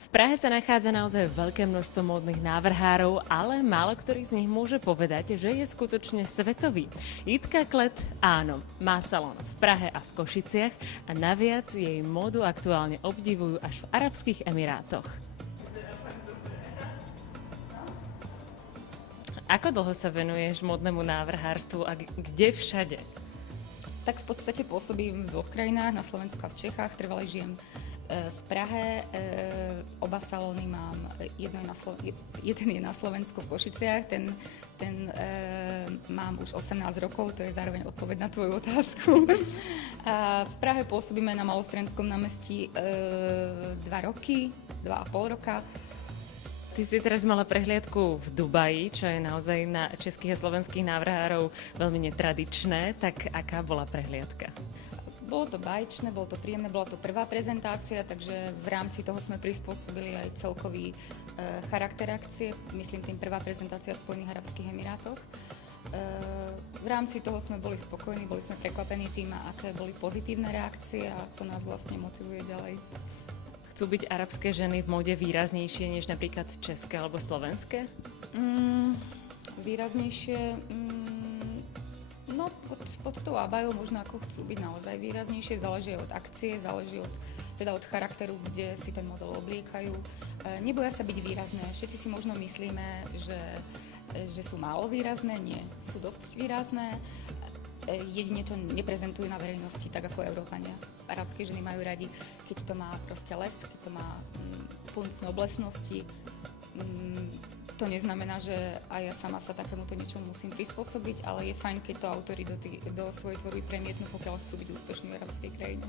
V Prahe sa nachádza naozaj veľké množstvo módnych návrhárov, ale málo ktorý z nich môže povedať, že je skutočne svetový. Jitka Klet, áno, má salón v Prahe a v Košiciach a naviac jej módu aktuálne obdivujú až v Arabských Emirátoch. Ako dlho sa venuješ módnemu návrhárstvu a kde všade? Tak v podstate pôsobím v 2 krajinách, na Slovensku a v Čechách. Trvale žijem v Prahe. Oba salóny mám, jeden je na Slovensku v Košiciach, ten mám už 18 rokov, to je zároveň odpoveď na tvoju otázku. A v Prahe pôsobíme na Malostranskom námestí 2 roky, 2,5 roka. Ty si teraz mala prehliadku v Dubaji, čo je naozaj na českých a slovenských návrhárov veľmi netradičné, tak aká bola prehliadka? Bolo to báječné, bolo to príjemné, bola to prvá prezentácia, takže v rámci toho sme prispôsobili aj celkový charakter akcie, myslím tým prvá prezentácia v Spojených Arabských Emirátoch. V rámci toho sme boli spokojní, boli sme prekvapení tým, aké boli pozitívne reakcie a to nás vlastne motivuje ďalej. Chcú byť arabské ženy v móde výraznejšie než napríklad české alebo slovenské? Výraznejšie? No pod tou abajou možno ako chcú byť naozaj výraznejšie, záleží od akcie, záleží od charakteru, kde si ten model obliekajú. Neboja sa byť výrazné, všetci si možno myslíme, že sú málo výrazné, nie, sú dosť výrazné. Jedine to neprezentujú na verejnosti tak ako Európania. Arabské ženy majú radi, keď to má proste les, keď to má punc noblesnosti. To neznamená, že aj ja sama sa takémuto niečomu musím prispôsobiť, ale je fajn, keď to autori do svojej tvorby premietnú, pokiaľ chcú byť úspešní v arabskej krajine.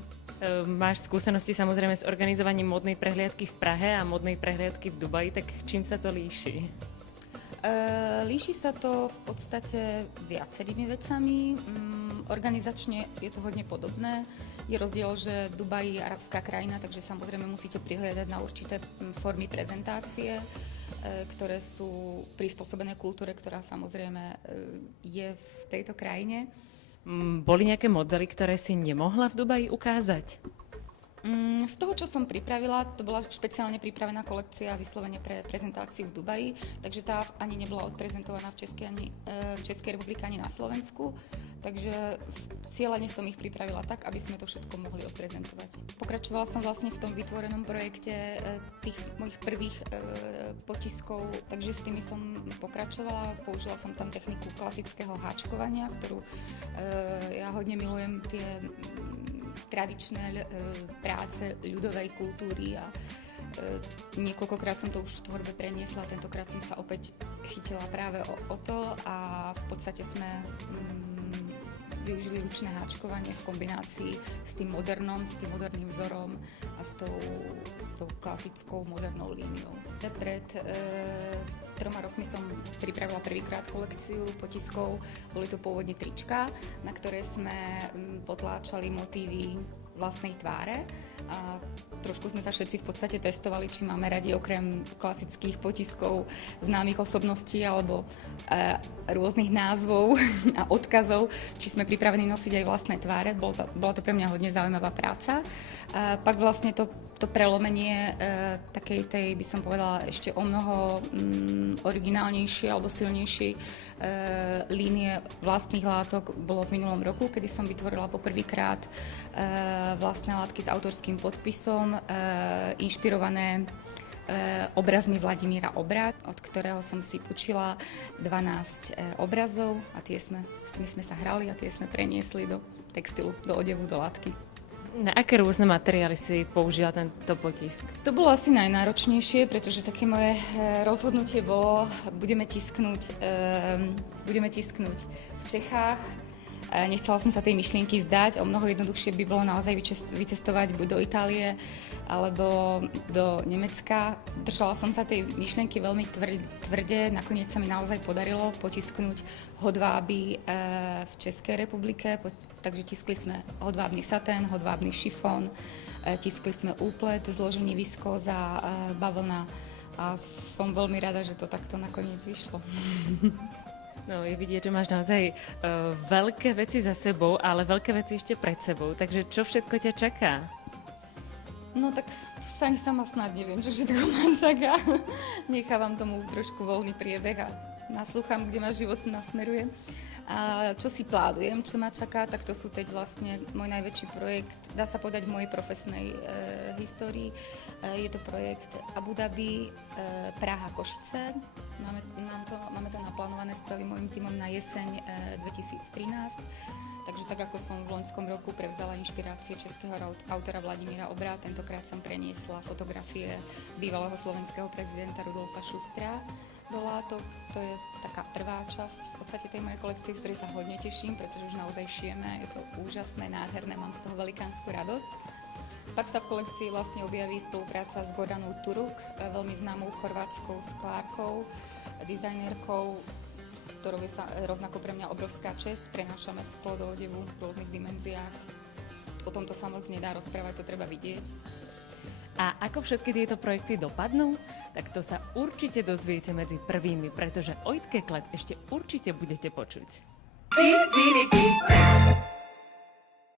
Máš skúsenosti samozrejme s organizovaním módnej prehliadky v Prahe a módnej prehliadky v Dubaji, tak čím sa to líši? Líši sa to v podstate viacerými vecami. Organizačne je to hodne podobné. Je rozdiel, že Dubaj je arabská krajina, takže samozrejme musíte prihliadať na určité formy prezentácie, ktoré sú prispôsobené kultúre, ktorá samozrejme je v tejto krajine. Boli nejaké modely, ktoré si nemohla v Dubaji ukázať? Z toho, čo som pripravila, to bola špeciálne pripravená kolekcia vyslovene pre prezentáciu v Dubaji, takže tá ani nebola odprezentovaná v Českej republike ani na Slovensku, takže cieľane som ich pripravila tak, aby sme to všetko mohli odprezentovať. Pokračovala som vlastne v tom vytvorenom projekte tých mojich prvých potiskov, takže s tými som pokračovala, použila som tam techniku klasického háčkovania, ktorú ja hodne milujem, tie tradičné práce ľudovej kultúry a niekoľkokrát som to už v tvorbe preniesla, tentokrát som sa opäť chytila práve o to a v podstate sme využili ručné háčkovanie v kombinácii s tým moderným vzorom a s tou klasickou modernou líniou. Pred 3 rokmi som pripravila prvýkrát kolekciu potiskov, boli to pôvodne trička, na ktoré sme potláčali motívy vlastnej tváre a trošku sme sa všetci v podstate testovali, či máme radi okrem klasických potiskov známych osobností alebo rôznych názvov a odkazov, či sme pripravení nosiť aj vlastné tváre. Bola to pre mňa hodne zaujímavá práca. Pak vlastne to prelomenie takej tej, by som povedala, ešte o mnoho originálnejšie alebo silnejšej línie vlastných látok bolo v minulom roku, kedy som vytvorila poprvýkrát vlastné látky s autorským podpisom, inšpirované obrazmi Vladimíra Obra, od ktorého som si púčila 12 obrazov a s tými sme sa hrali a tie sme preniesli do textilu, do odevu, do látky. Na aké rôzne materiály si použila tento potisk? To bolo asi najnáročnejšie, pretože také moje rozhodnutie bolo, budeme tisknúť v Čechách. Nechcela som sa tej myšlienky zdať, o mnoho jednoduchšie by bolo naozaj vycestovať buď do Itálie alebo do Nemecka. Držala som sa tej myšlienky veľmi tvrde, nakoniec sa mi naozaj podarilo potisknúť hodváby v Českej republike, takže tiskli sme hodvábny satén, hodvábny šifón, tiskli sme úplet, zloženie viskóza, bavlna a som veľmi rada, že to takto nakoniec vyšlo. No, je vidieť, že máš naozaj veľké veci za sebou, ale veľké veci ešte pred sebou. Takže čo všetko ťa čaká? No tak to sa ani sama snad neviem, čo všetko ma čaká. Nechávam tomu trošku voľný priebeh a naslúcham, kde ma život nasmeruje. A čo si plánujem, čo ma čaká, tak to sú teď vlastne môj najväčší projekt, dá sa povedať, v mojej profesnej histórii. Je to projekt Abu Dhabi, Praha, Košice. Máme to naplánované s celým môjim tímom na jeseň 2013. Takže tak, ako som v loňskom roku prevzala inšpirácie českého autora Vladimíra Obra, tentokrát som preniesla fotografie bývalého slovenského prezidenta Rudolfa Šustra do látok. To je taká prvá časť v podstate tej mojej kolekcie, z ktorej sa hodne teším, pretože už naozaj šijeme. Je to úžasné, nádherné, mám z toho velikánsku radosť. Pak sa v kolekcii vlastne objaví spolupráca s Goranou Turuk, veľmi známou chorvátskou sklárkou, dizajnérkou, s ktorou je sa rovnako pre mňa obrovská česť. Prenášame sklo do odevu v rôznych dimenziách. O tomto sa moc nedá rozprávať, to treba vidieť. A ako všetky tieto projekty dopadnú? Tak to sa určite dozviete medzi prvými, pretože o Jitke Klet ešte určite budete počuť.